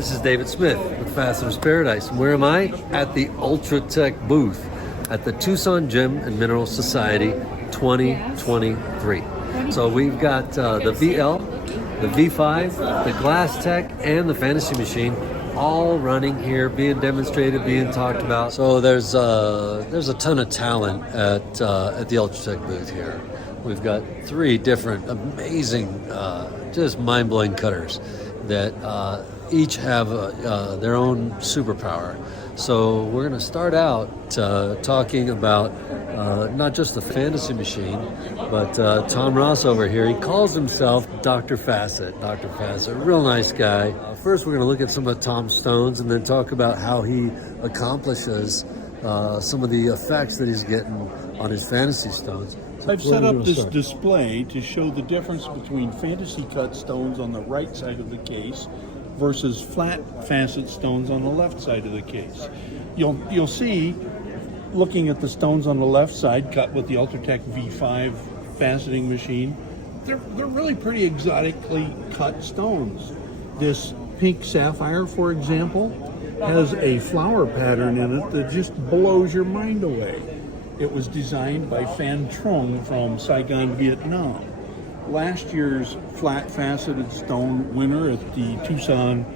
This is David Smith with Faceter's Paradise. And where am I? At the ULTRA TEC Booth at the Tucson Gem and Mineral Society 2023. So we've got the VL, the V5, the Glass Tech, and the Fantasy Machine all running here, being demonstrated, being talked about. So there's a ton of talent at the ULTRA TEC booth here. We've got 3 different amazing, just mind-blowing cutters that each have their own superpower. So we're going to start out talking about not just the Fantasy Machine, but Tom Ross over here. He calls himself Dr. Facet. Dr. Facet, real nice guy. First, we're going to look at some of Tom's stones and then talk about how he accomplishes some of the effects that he's getting on his fantasy stones. So I've set up this display to show the difference between fantasy cut stones on the right side of the case versus flat facet stones on the left side of the case. You'll see, looking at the stones on the left side cut with the ULTRA TEC V5 faceting machine, they're really pretty exotically cut stones. This pink sapphire, for example, has a flower pattern in it that just blows your mind away. It was designed by Phan Trung from Saigon, Vietnam. Last year's flat faceted stone winner at the Tucson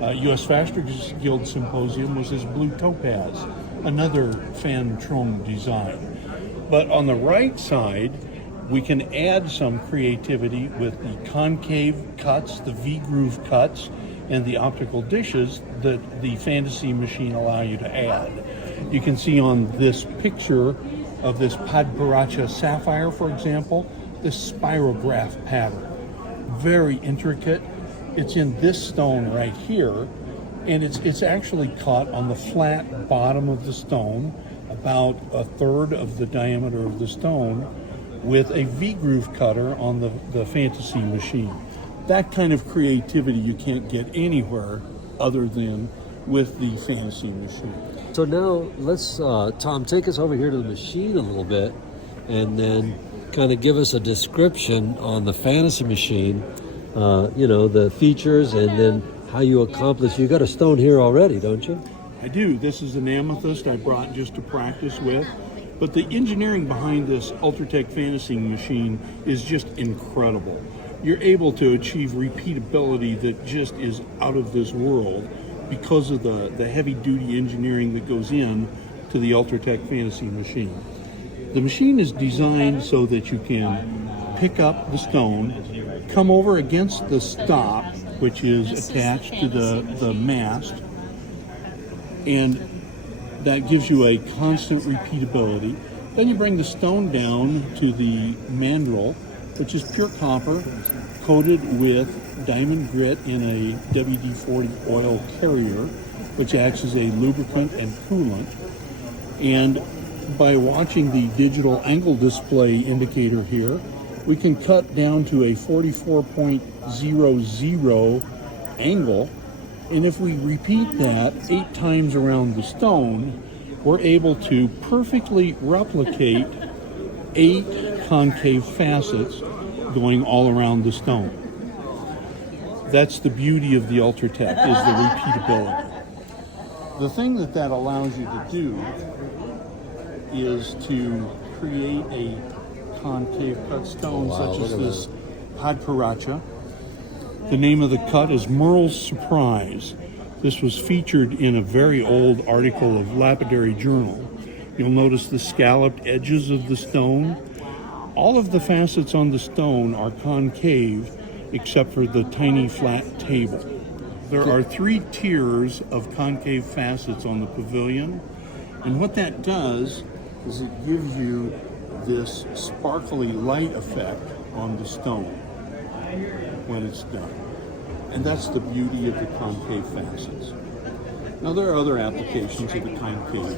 U.S. Faceter's Guild Symposium was this blue topaz, another Phan Trung design. But on the right side, we can add some creativity with the concave cuts, the V-groove cuts, and the optical dishes that the Fantasy Machine allow you to add. You can see on this picture of this Padparacha sapphire, for example, this spirograph pattern. Very intricate. It's in this stone right here, and it's actually cut on the flat bottom of the stone, about 1/3 of the diameter of the stone, with a V-groove cutter on the Fantasy Machine. That kind of creativity you can't get anywhere other than with the Fantasy Machine. So now let's, Tom, take us over here to the machine a little bit and then kind of give us a description on the Fantasy Machine, the features and then how you accomplish. You got a stone here already, don't you? I do. This is an amethyst I brought just to practice with. But the engineering behind this ULTRA TEC Fantasy Machine is just incredible. You're able to achieve repeatability that just is out of this world because of the heavy-duty engineering that goes in to the ULTRA TEC Fantasy Machine. The machine is designed so that you can pick up the stone, come over against the stop, which is attached to the mast, and that gives you a constant repeatability. Then you bring the stone down to the mandrel, which is pure copper, coated with diamond grit in a WD-40 oil carrier, which acts as a lubricant and coolant. And by watching the digital angle display indicator here, we can cut down to a 44.00 angle. And if we repeat that 8 times around the stone, we're able to perfectly replicate 8 concave facets going all around the stone. That's the beauty of the ULTRA TEC, is the repeatability. The thing that allows you to do is to create a concave cut stone such as this Padparacha. The name of the cut is Merle's Surprise. This was featured in a very old article of Lapidary Journal. You'll notice the scalloped edges of the stone. All of the facets on the stone are concave except for the tiny flat table. There are 3 tiers of concave facets on the pavilion, and what that does is it gives you this sparkly light effect on the stone when it's done. And that's the beauty of the concave facets. Now there are other applications of the concave.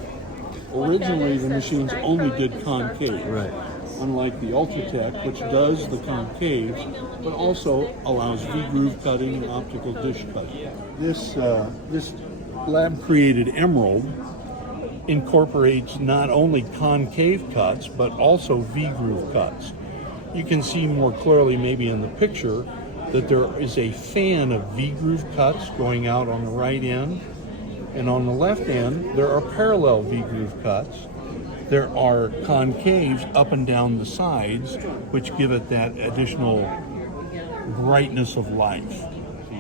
Originally the machines only did concave. Right. Unlike the ULTRA TEC, which does the concave, but also allows V-groove cutting and optical dish cutting. This lab-created emerald incorporates not only concave cuts, but also V-groove cuts. You can see more clearly maybe in the picture that there is a fan of V-groove cuts going out on the right end, and on the left end there are parallel V-groove cuts. There are concaves up and down the sides, which give it that additional brightness of life.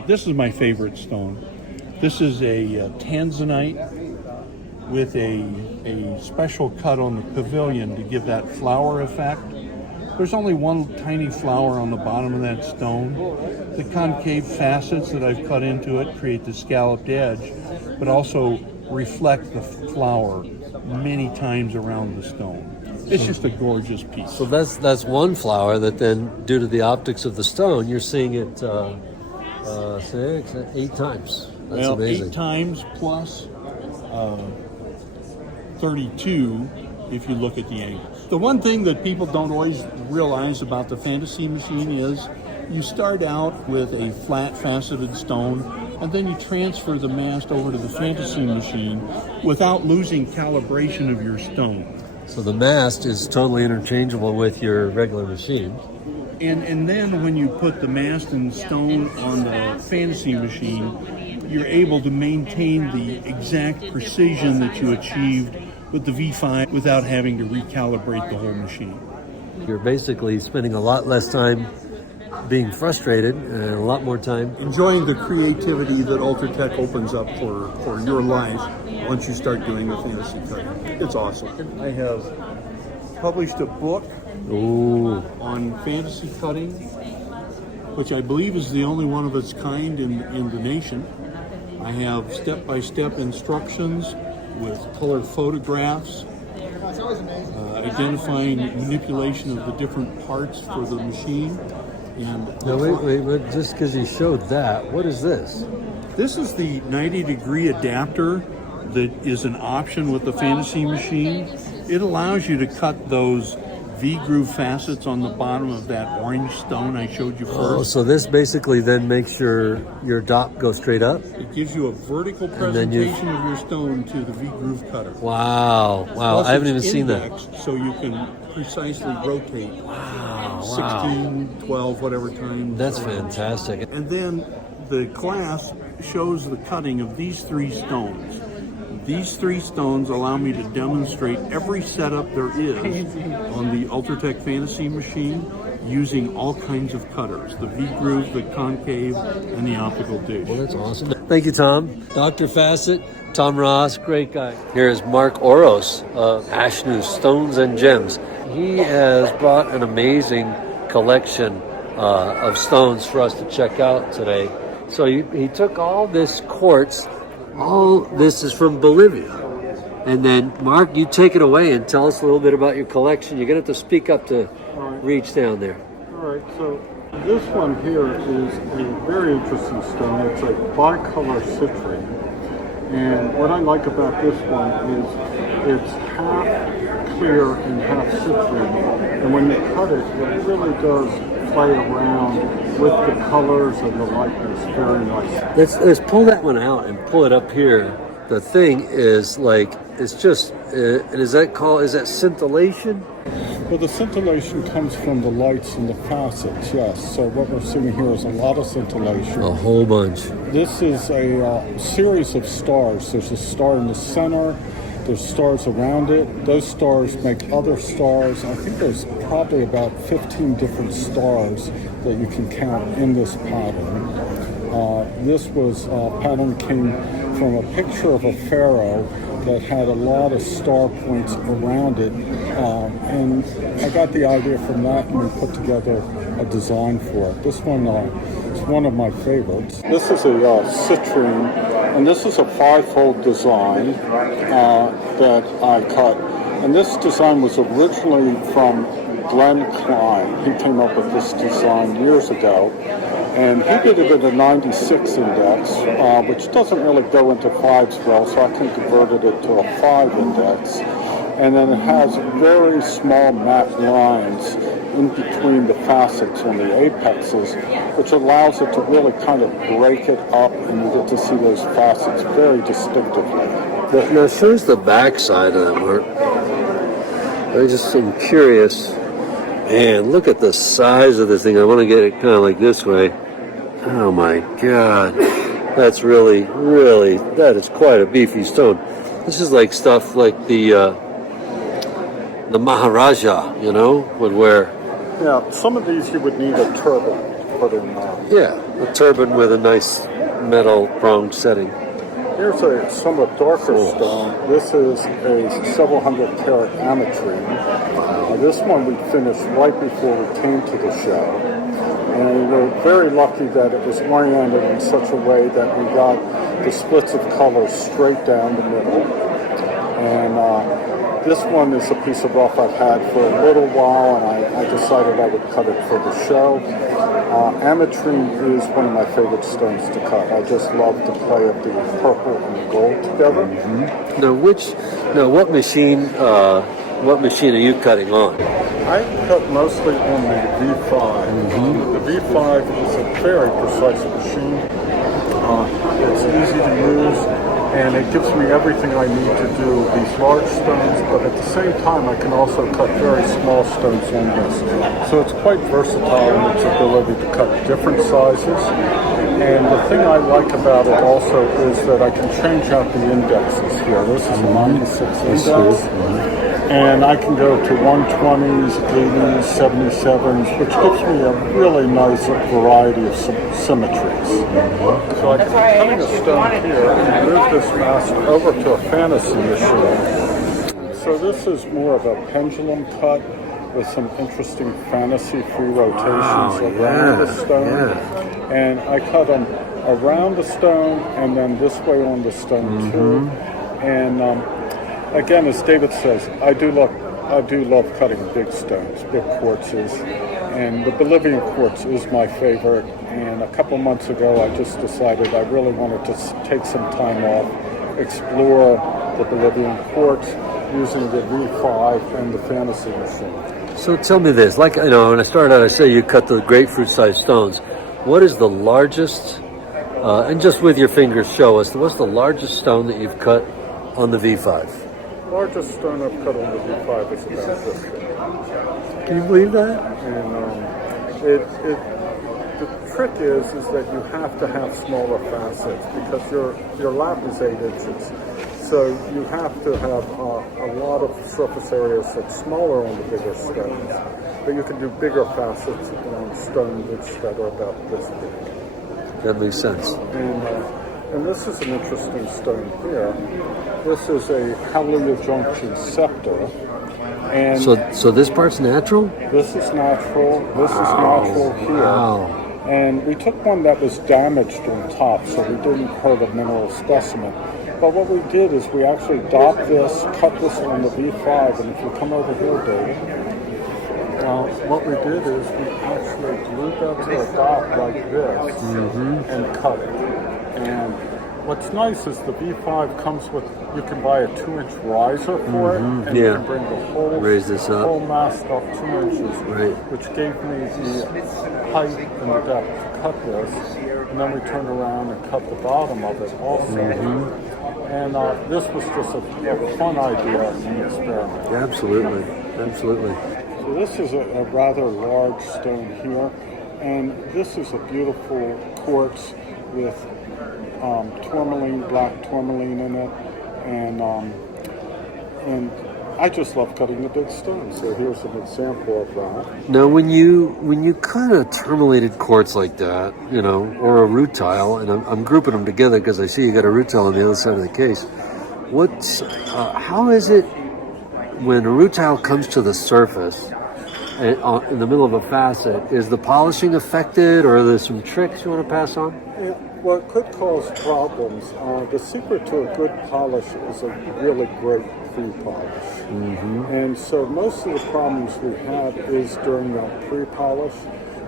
This is my favorite stone. This is a tanzanite with a special cut on the pavilion to give that flower effect. There's only one tiny flower on the bottom of that stone. The concave facets that I've cut into it create the scalloped edge, but also reflect the flower many times around the stone. It's just a gorgeous piece. So that's one flower that then, due to the optics of the stone, you're seeing it 8 times. That's amazing. 8 times plus 32 if you look at the angles. The one thing that people don't always realize about the fantasy machine is you start out with a flat faceted stone, and then you transfer the mast over to the fantasy machine without losing calibration of your stone. So the mast is totally interchangeable with your regular machine. And then when you put the mast and stone on the fantasy machine, you're able to maintain the exact precision that you achieved with the V5 without having to recalibrate the whole machine. You're basically spending a lot less time being frustrated and a lot more time enjoying the creativity that Ultra Tech opens up for your life once you start doing the fantasy cutting. It's awesome. I have published a book on fantasy cutting, which I believe is the only one of its kind in the nation. I have step-by-step instructions with color photographs, identifying manipulation of the different parts for the machine. And now wait, just because you showed that, what is this? This is the 90-degree adapter that is an option with the fantasy machine. It allows you to cut those V-groove facets on the bottom of that orange stone I showed you first. Oh, so this basically then makes your dot go straight up? It gives you a vertical presentation of your stone to the V-groove cutter. Wow, Plus I haven't even it's seen that. indexed, so you can precisely rotate 16, 12, whatever times. That's fantastic. And then the class shows the cutting of these 3 stones. These 3 stones allow me to demonstrate every setup there is on the Ultra Tech Fantasy machine using all kinds of cutters, the V-groove, the concave, and the optical dish. Well, that's awesome. Thank you, Tom. Dr. Facet, Tom Ross, great guy. Here is Mark Oros of Ashnu Stones and Gems. He has brought an amazing collection of stones for us to check out today. So he took all this quartz. All this is from Bolivia. And then, Mark, you take it away and tell us a little bit about your collection. You're going to have to speak up to reach down there. All right, so this one here is a very interesting stone. It's a bicolor citrine. And what I like about this one is it's half clear and half citrine. And when you cut it, it really does play around with the colors and the lightness very nice. Let's pull that one out and pull it up here. The thing is like, it's just, is that scintillation? Well, the scintillation comes from the lights and the facets, yes. So what we're seeing here is a lot of scintillation. A whole bunch. This is a series of stars. There's a star in the center. There's stars around it. Those stars make other stars. I think there's probably about 15 different stars that you can count in this pattern. This pattern came from a picture of a pharaoh that had a lot of star points around it. And I got the idea from that and we put together a design for it. This one is one of my favorites. This is a citrine, and this is a 5-fold design that I cut. And this design was originally from Glenn Klein. He came up with this design years ago. And he did it at a 96 index, which doesn't really go into 5s well, so I converted it to a 5 index. And then it has very small matte lines in between the facets and the apexes, which allows it to really kind of break it up, and you get to see those facets very distinctively. Now, shows the back side of that, Mark. I just am curious. Man, look at the size of this thing. I want to get it kind of like this way. Oh my God. That's really, that is quite a beefy stone. This is like stuff like the Maharaja, would wear. Yeah, some of these you would need a turban to put in. Yeah, a turban with a nice metal pronged setting. Here's a somewhat darker stone. This is a several hundred carat ametrine. This one we finished right before we came to the show. And we're very lucky that it was oriented in such a way that we got the splits of color straight down the middle. And this one is a piece of rough I've had for a little while, and I decided I would cut it for the show. Ametrine is one of my favorite stones to cut. I just love the play of the purple and the gold together. Mm-hmm. Now, what machine are you cutting on? I cut mostly on the V5. The V5 is a very precise machine. It's easy to use, and it gives me everything I need to do these large stones, but at the same time I can also cut very small stones on this. So it's quite versatile in its ability to cut different sizes. And the thing I like about it also is that I can change out the indexes here. This is a 96 index. And I can go to 120s, 80s, 77s, which gives me a really nice variety of symmetries. So I can be cutting a stone here and move this mask over to a fantasy machine. So this is more of a pendulum cut with some interesting fantasy free rotations around the stone. And I cut them around the stone and then this way on the stone too. And again, as David says, I do love cutting big stones, big quartzes, and the Bolivian quartz is my favorite. And a couple months ago, I just decided I really wanted to take some time off, explore the Bolivian quartz using the V5 and the fantasy machine. So tell me this, when I started out, I said you cut the grapefruit-sized stones. What is the largest, and just with your fingers show us, what's the largest stone that you've cut on the V5? Largest stone I've cut on the V5 is about this big. Can you believe that? And the trick is that you have to have smaller facets because your lap is 8 inches. So you have to have a lot of surface areas that's smaller on the bigger stones. But you can do bigger facets on stone that are about this big. That makes sense. And this is an interesting stone here. This is a Hallelujah Junction scepter. And so this part's natural? This is natural. This is natural here. Wow. And we took one that was damaged on top, so we didn't hurt a mineral specimen. But what we did is we actually docked this, cut this on the V5, and if you come over here, Dave, what we did is we actually glued that to a dock like this and cut it. And what's nice is the V5 comes with, you can buy a 2-inch riser for it, and you can bring the whole, whole mast up 2 inches, which gave me the height and the depth to cut this. And then we turned around and cut the bottom of it also. And this was just a fun idea and experiment. Absolutely. So this is a rather large stone here, and this is a beautiful quartz with tourmaline, black tourmaline in it, and I just love cutting the big stones. So here's an example of that. Now, when you cut a tourmalated quartz like that, or a rutile, and I'm grouping them together because I see you got a rutile on the other side of the case. How is it when a rutile comes to the surface in the middle of a facet? Is the polishing affected, or are there some tricks you want to pass on? Yeah, well, it could cause problems. The secret to a good polish is a really great pre-polish. And so most of the problems we have is during that pre-polish.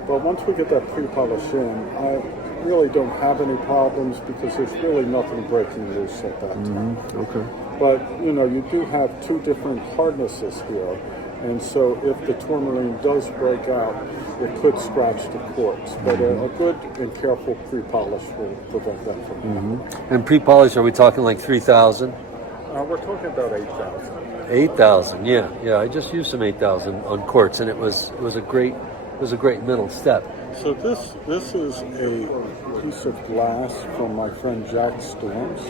But once we get that pre-polish in, I really don't have any problems because there's really nothing breaking loose at that time. Okay. But, you do have two different hardnesses here. And so if the tourmaline does break out, it could scratch the quartz. But a good and careful pre-polish will prevent that from happening. And pre-polish, are we talking like 3,000? We're talking about 8,000. 8,000, yeah. I just used some 8,000 on quartz, and it was a great middle step. So this is a piece of glass from my friend Jack Storms,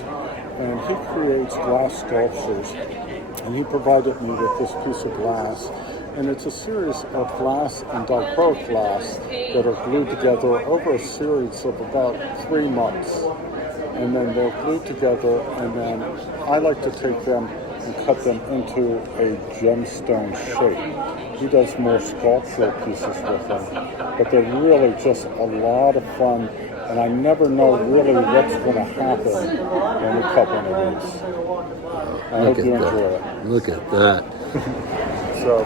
and he creates glass sculptures, and he provided me with this piece of glass, and it's a series of glass and dichroic glass that are glued together over a series of about 3 months, and then they're glued together, and then I like to take them and cut them into a gemstone shape. He does more sculptural pieces with them, but they're really just a lot of fun, and I never know really what's going to happen when we cut one of these. I hope you enjoy it. Look at that. So,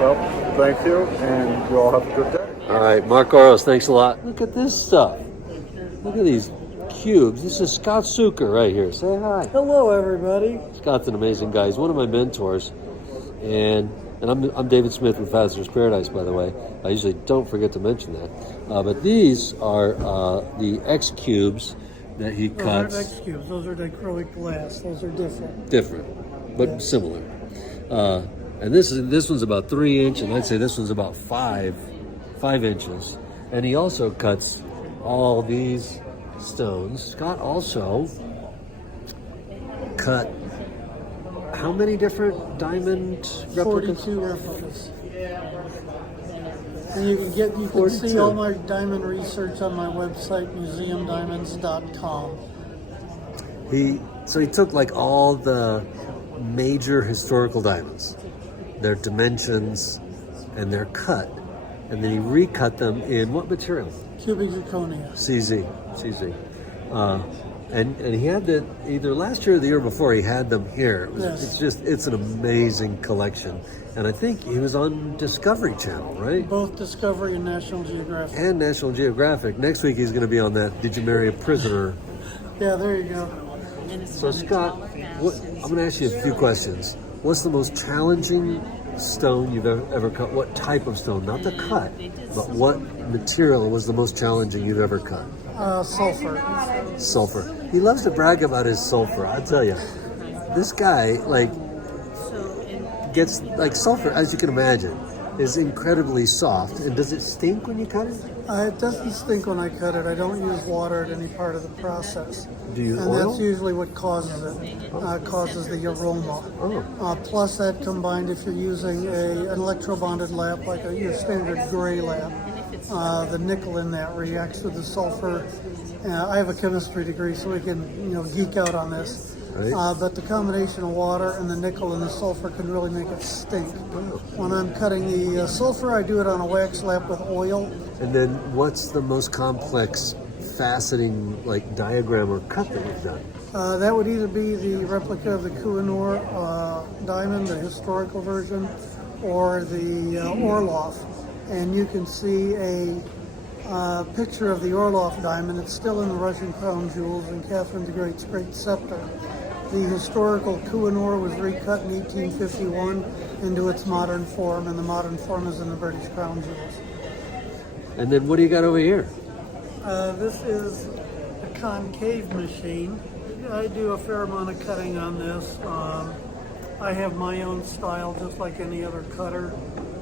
well, thank you, and you all have a good day. All right, Mark Oros, thanks a lot. Look at this stuff. Look at these cubes. This is Scott Zucker right here. Say hi. Hello, everybody. Scott's an amazing guy. He's one of my mentors, and I'm David Smith with FACETERS Paradise, by the way. I usually don't forget to mention that. But these are the X cubes that he cuts. Those aren't X cubes. Those are dichroic glass. Those are different. Different, but similar. And this one's about 3 inch, and I'd say this one's about 5 inches. And he also cuts all these stones. Scott also cut how many different diamond replicas? 42 replicas. And you can 42. see all my diamond research on my website, museumdiamonds.com. So he took like all the major historical diamonds, their dimensions, and their cut, and then he recut them in what material? Cubic zirconia. CZ. And he had that either last year or the year before. He had them here. It's an amazing collection, and I think he was on Discovery Channel, right? Both Discovery and National Geographic. And National Geographic. Next week he's going to be on that Did You Marry a Prisoner? Yeah, there you go. So Scott, I'm going to ask you a few questions. What's the most challenging stone you've ever cut? What type of stone? Not the cut, but what material was the most challenging you've ever cut? Sulfur. Sulfur. He loves to brag about his sulfur. I'll tell you, this guy gets sulfur, as you can imagine, is incredibly soft. And does it stink when you cut it? It doesn't stink when I cut it. I don't use water at any part of the process. Do you use and oil? That's usually what causes it. Causes the aroma. Oh. Plus that combined, if you're using an electro-bonded lamp, like your standard gray lamp, the nickel in that reacts with the sulfur. I have a chemistry degree, so we can geek out on this. Right. But the combination of water and the nickel and the sulfur can really make it stink. When I'm cutting the sulfur, I do it on a wax lamp with oil. And then what's the most complex faceting diagram or cut that you've done? That would either be the replica of the Kohinoor diamond, the historical version, or the Orloff. And you can see a picture of the Orloff diamond. It's still in the Russian crown jewels and Catherine the Great's great scepter. The historical Kohinoor was recut in 1851 into its modern form, and the modern form is in the British crown jewels. And then what do you got over here? This is a concave machine. I do a fair amount of cutting on this. I have my own style, just like any other cutter,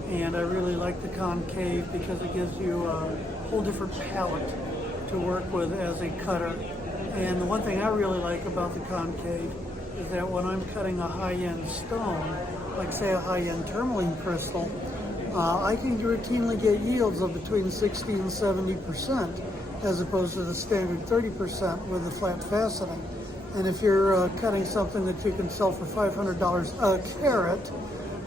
and I really like the concave because it gives you a whole different palette to work with as a cutter. And the one thing I really like about the concave is that when I'm cutting a high-end stone, like say a high-end tourmaline crystal, I can routinely get yields of between 60 and 70% as opposed to the standard 30% with the flat faceting. And if you're cutting something that you can sell for $500 a carat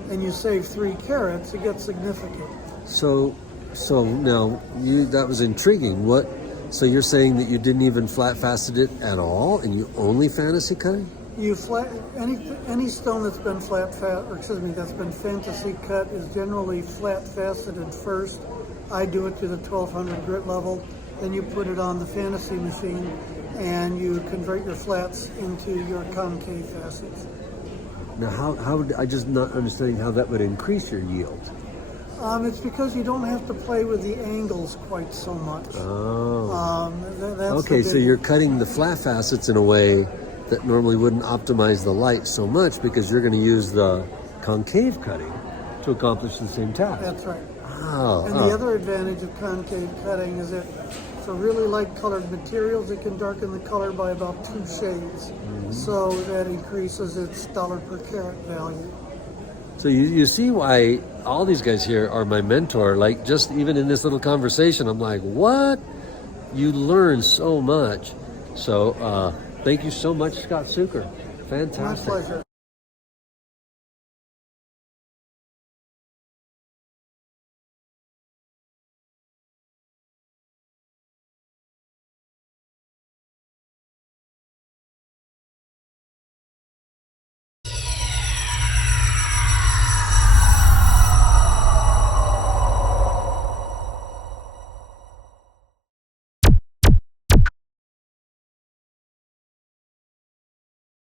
and you save 3 carats, it gets significant. So now that was intriguing. So you're saying that you didn't even flat facet it at all, and you only fantasy cutting? You any stone that's been that's been fantasy cut is generally flat faceted first. I do it to the 1200 grit level, then you put it on the fantasy machine, and you convert your flats into your concave facets. Now, how I just not understanding how that would increase your yield. It's because you don't have to play with the angles quite so much. Oh. That's okay, so you're cutting the flat facets in a way that normally wouldn't optimize the light so much because you're going to use the concave cutting to accomplish the same task. That's right. Wow. And the other advantage of concave cutting is that for really light colored materials, it can darken the color by about 2 shades. So that increases its dollar per carat value. So you see why all these guys here are my mentor. Like, just even in this little conversation, I'm like, what? You learn so much. So thank you so much, Scott Suker. My Fantastic. pleasure.